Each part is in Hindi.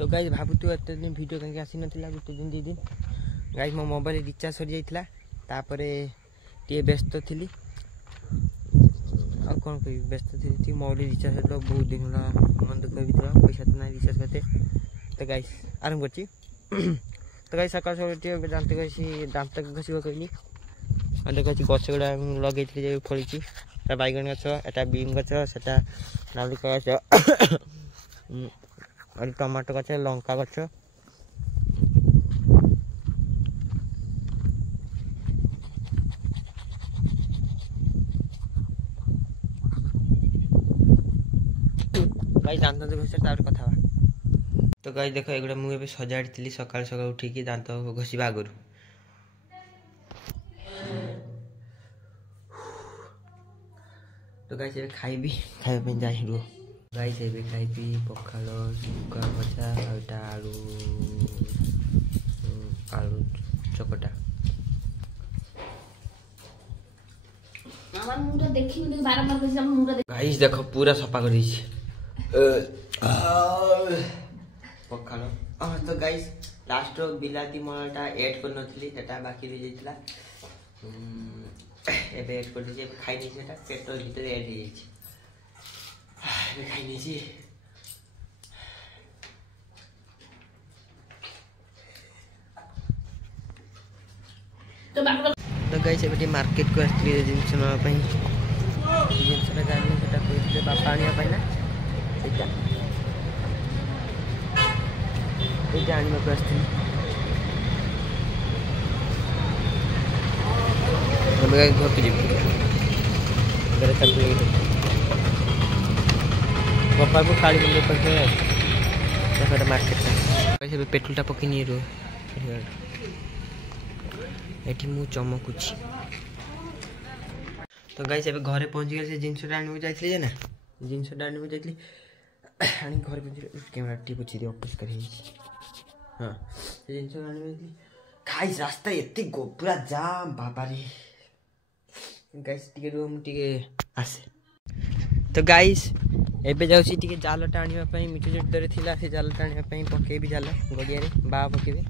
तो गाइस भाबुतु एते दिन वीडियो कहीं आसी नथिला गुटे दिन 2 दिन गाइस मो मोबाइल रिचार्ज सरी जाइथिला तापरे टे व्यस्त थिली आ कोन कहि व्यस्त थी मोबाइल रिचार्ज तो बहुत दिन होला मन दुख भी थला पैसा तो नहीं रिचार्ज करते तो गाइस आरंभ करची तो गाइस सकाळ सकाळ टे दांत घसी दांत घसीबो कहली आ देखो छी गछ गुडा लगेइथि जे फळीची ता बाइगन गछ एटा बीम गछ सेटा नालिका गछ और टमाटो गछ लंका गछ गाइस दांत घसी तार कथा तो गाइस देखो एगुडा मु एबे सजाडीथिली सकाळ सकाळ उठी की दांत घसीबा आगरु तो गाइस एबे खाइबे पे जाई रो गाइस एबे खाइबी पखाल सुका भजा आटा आलू चकटा আমার মুটা দেখি নি বারবার কইছি আমার মুটা गाइस देखो पूरा सफा कर दीछि पखाल तो गाइस लास्ट बिलाती मलटा ऐड कर नथली सेटा बाकी रह जाइतला एबे ऐड कर दीछि खाइ नि सेटा पेट भीतर ऐड हो जाइछि एबे खाइ नि छी तो गाइस एबे मार्केट को आस्त्री जिंस न पई जिंस रे गानी सेटा कोइले बापा आनिया पई ना एटा आनिया को आस्त्री हम गाइस घर पे जीबी घर तक ले बापा को खाली बंद करके सेटा मार्केट गाइस एबे पेट्रोल टा पकिनी रो एठी मु चमकुची तो गाइस एबे घरे पहुंच गेल से जिंस डाणी जाइथले जे ना जिंस डाणी जाइथली आनी घर पे कैमरा टी पुछि दे ऑफिस करी हां जिंस डाणी जाइथली गाइस रास्ता एते पूरा जाम बाबा रे गाइस टिके रूम टिके आसे तो गाइस एबे जाउची टिके जाल टाणीवा पई मिठू जट दरे थिला से जाल टाणीवा पई पके भी जाल गडिया रे बा पकेबे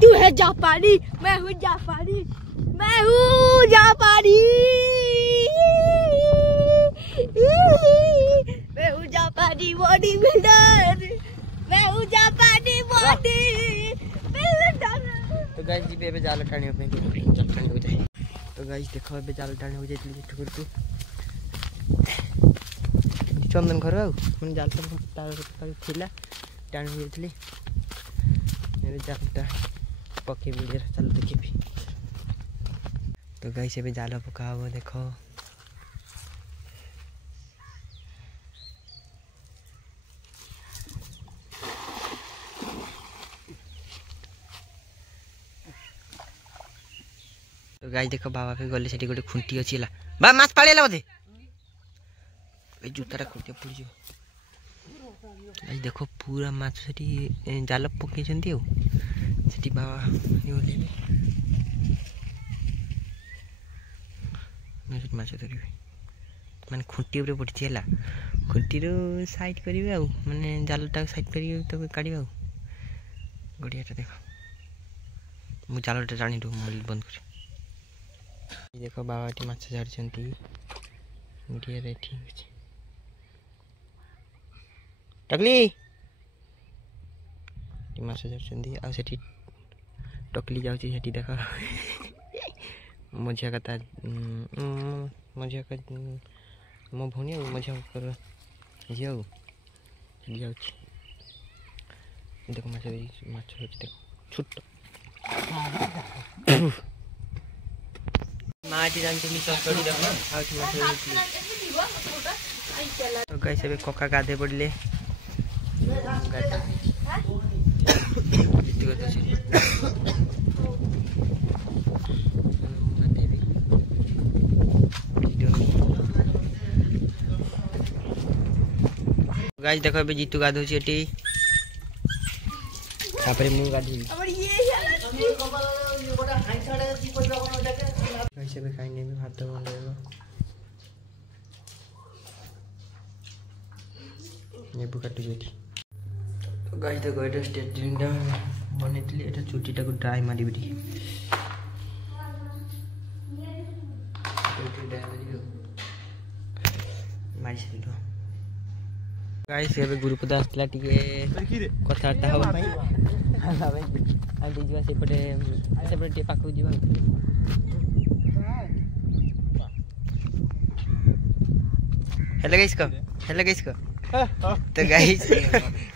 तू है जापानी मैं हूँ जापानी मैं हूँ जापानी मैं हूँ जापानी बॉडी बिल्डर मैं हूँ जापानी बॉडी बिल्डर तो गाइस जी बेबे जाल टाणी पे जाल टाणी हो जाए तो गाइस देखो बे जाल टाणी हो जाइतली ठुकुर तू चंदन घर आ मन जाल तार थिला टाणी हो जाइतली मेरे जालटा पके वीडियो चल देखिबी तो गाइस एबे जाल पकाबो देखो तो गाइस देखो बाबा पे गले सेठी गोटे खुंटी अछिला बा माछ पाळेला बदे ए जूताटा खुंटी पड़ी जो गाइस देखो पूरा माछ सेठी जाल पके जंती हो सेठी बाबा योले मैं माछ धरबे माने खुंटी ऊपर पड़छि हला खुंटी रो साइड करिवे आ माने जालटा साइड करिवे तो काढिबा गडियाटा देखो मु जालटा जानि दो मोबाइल बंद कर देखो बाबा टी माछ झाड़छंती गडिया रे ठीक अछि टकली माछ झाड़छंती आ सेठी टकली जाउची सेठी देखो मझिया का मझिया का मो भौनी मझिया कर जाऊ जाउची देखो माछ देखो छुट माटी जानते नि सस्ती देखो आ तो गाइस एबे कोका गाधे पड़ले गाधा जितु गतो छी गाइस देखो अबे जीतू गाधो छी एटी तापरे मु गाधी हमर ये गोटा हाई साडे की कोइ बनो जाके गाइस एबे खाइ नै भात बनलेबो नेबू काटुची एठी तो गाइस देखो एटा स्ट्रेटनिंग टा बनेतली एटा चुटीटा को ड्राई मारी बिटी मारी सलो गाइस एबे ग्रुप दा आस्ला टिके कथाटा हो भाई हां भाई आ दिजवा सेपटे टे पाखु जीवा हेलो गाइस को तो गाइस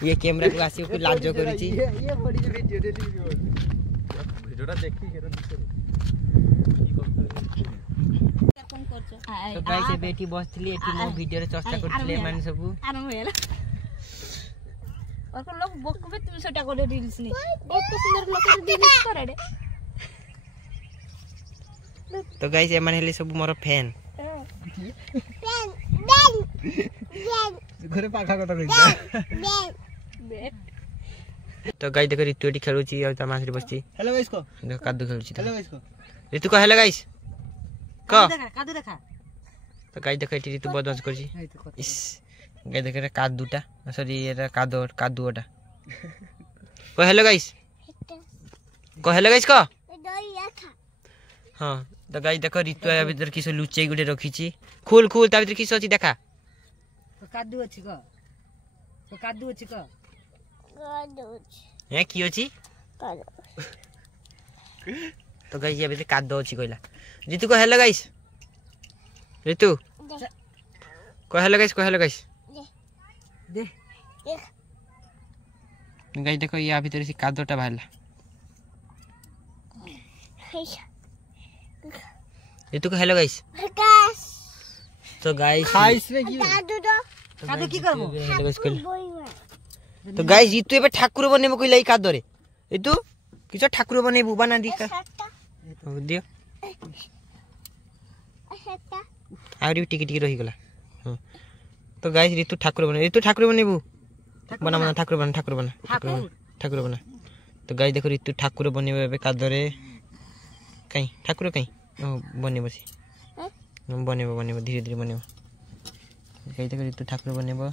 ये कैमरा को आसी को लाजो करूची ये बड़ी वीडियो दे वीडियोटा देखि केरा तो गाइस ए बेटी बसथली एठी मो वीडियो रे चर्चा करथले माने सब आराम होला और लोग बकबे तुम सेटा करे रील्स नहीं बहुत सुंदर लोग रील्स करे रे तो गाइस ए माने हेले सब मोर फैन घरे पाखा कथा कहि तो गाइस देखो ऋतु एठी खेलुची आ ता मासरी बसची हेलो गाइस को देखो कादू खेलुची हेलो गाइस को ऋतु को हेलो गाइस को कादू देखा तो गाइस देखो एठी ऋतु बदमाश करची इस गाइस देखो कादूटा सॉरी एटा कादूटा को हेलो गाइस को हां तो गाइस देखो ऋतु आ भीतर किस लुचई गुडे रखीची खोल ता भीतर किस अछि देखा कादू अछि को तो कादू अछि को ए की अछि तो गाइस ये भीतर कादो अछि कहला ऋतु को हेलो गाइस ऋतु को हेलो गाइस दे गाइस देखो या भीतर से कादोटा बाहरला ऋतु को हेलो गाइस तो गाइस रे की कादो की करबो हेलो गाइस कहला तो गाइस ऋतु एबे ठाकुर बनेबो कइलाई कादो रे ऋतु किछ ठाकुर बनेबो बना दी का दियो आउरी टिकी रही गला तो गाइस ऋतु ठाकुर बनेबो बना ठाकुर बना तो गाइस देखो ऋतु ठाकुर बनेबो एबे कादो रे कहीं ठाकुर कहीं बनेबो सी बनेबो धीरे धीरे बनेबो कहीं तक ऋतु ठाकुर बनेबो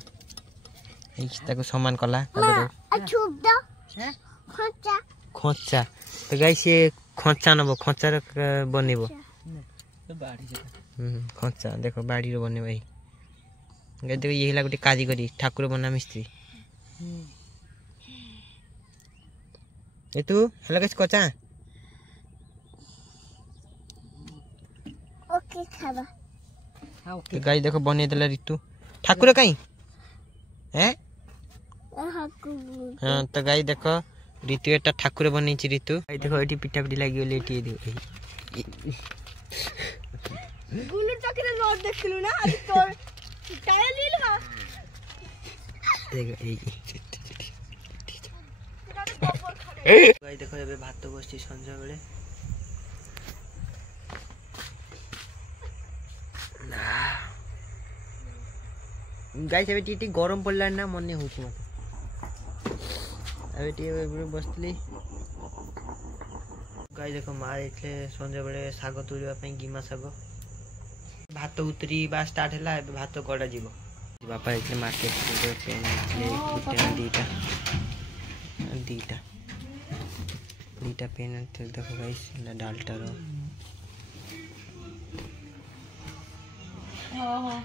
एई ताको सम्मान कला छुप दो खोचा तो गाइस ये खोचा नबो खोचा रे बनेबो खोचा देखो बाड़ी रे बनेबो एई गाइस देखो यही ला गोटे कारीगरी ठाकुर बना मिस्त्री ऋतु हेलो गाइस कोचा ओके खाबा ओके गाइस देखो बने देला ऋतु ठाकुर कहीं हैं हां तो गाइस देखो ऋतु एटा ठाकुर बनेछि ऋतु गाइस देखो एठी पिठा पिठी लागि गेले एठी देखो गुलू चकरे रोड देखलु ना आज तोर टायर लीलवा देखो गाइस देखो एबे भात बसछि संजा बेले गाइस एबे टीटी गरम पड़ला ना मने होछि मते एबे टी बसली गाइस देखो मार एथले संजा बेले साग तुलिबा पई गिमा साग भात उतरी बा स्टार्ट हैला एबे भात गडा जीवो बापा एथले मार्केट से पेन ले कुटे दीटा पेन एथले देखो गाइस ना डालटा रो हां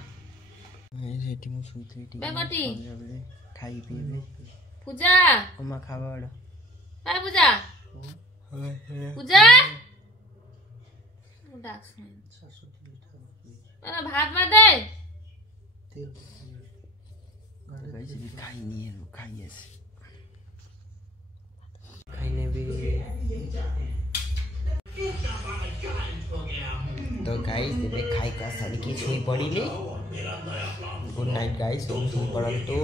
एठी मु सुइथि बेबटी खाई पीबे पूजा अम्मा खावाड़ ए पूजा डाक्स में अरे भात में दे गाइस भी खाई नहीं है खाइए खाने भी तो गाइस ये खाई का सारी की छुई पड़ी ले गुड नाइट गाइस ओम सुन पड़ल तो